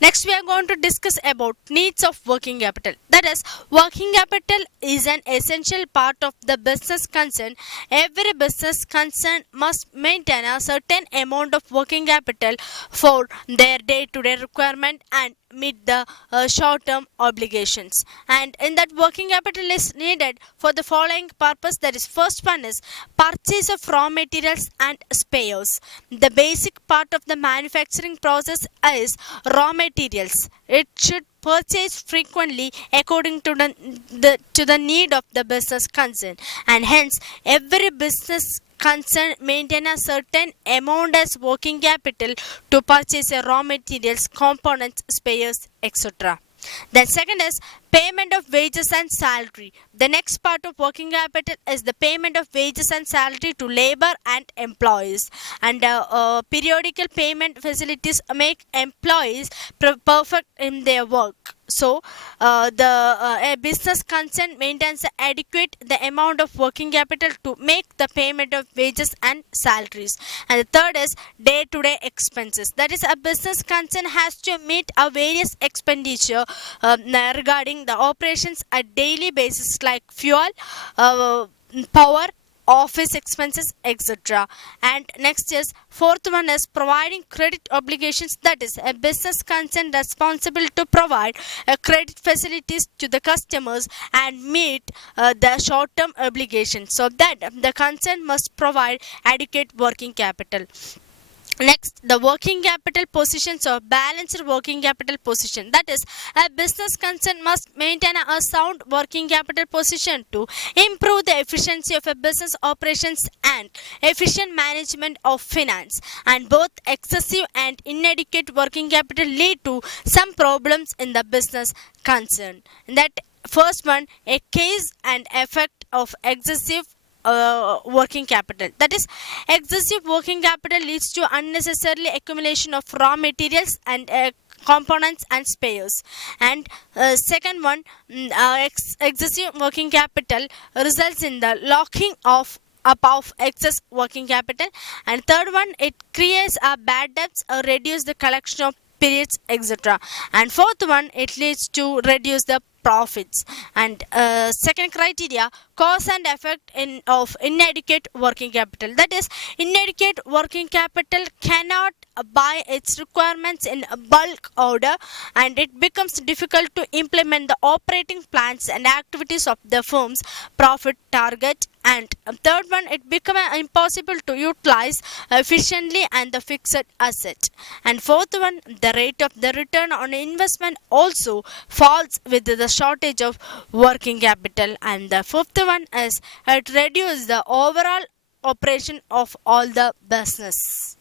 Next, we are going to discuss about needs of working capital. That is, working capital is an essential part of the business concern. Every business concern must maintain a certain amount of working capital for their day-to-day requirement and meet the short-term obligations. And in that, working capital is needed for the following purpose. That is, first one is purchase of raw materials and spares. The basic part of the manufacturing process is raw materials. It should purchase frequently according to the need of the business concern, and hence every business concern maintain a certain amount as working capital to purchase a raw materials, components, spares, etc. Then second is payment of wages and salary. The next part of working capital is the payment of wages and salary to labor and employees. And periodical payment facilities make employees perfect in their work. So a business concern maintains adequate the amount of working capital to make the payment of wages and salaries. And the third is day-to-day expenses. That is, a business concern has to meet a various expenditure regarding the operations at daily basis like fuel, power, office expenses, etc. And next is fourth one is providing credit obligations. That is, a business concern responsible to provide credit facilities to the customers and meet the short term obligations, so that the concern must provide adequate working capital. Next, the working capital positions or balanced working capital position. That is, a business concern must maintain a sound working capital position to improve the efficiency of a business operations and efficient management of finance. And both excessive and inadequate working capital lead to some problems in the business concern. That first one, a case and effect of excessive working capital. That is, excessive working capital leads to unnecessarily accumulation of raw materials and components and spares. And second one, excessive working capital results in the locking of up of excess working capital. And third one, it creates a bad debts or reduce the collection of periods, etc. And fourth one, it leads to reduce the profits. And second criteria, cause and effect of inadequate working capital. That is, inadequate working capital cannot buy its requirements in bulk order, and it becomes difficult to implement the operating plans and activities of the firm's profit target. And third one, it becomes impossible to utilize efficiently and the fixed asset. And fourth one, the rate of the return on investment also falls with the shortage of working capital. And the fifth one is it reduces the overall operation of all the business.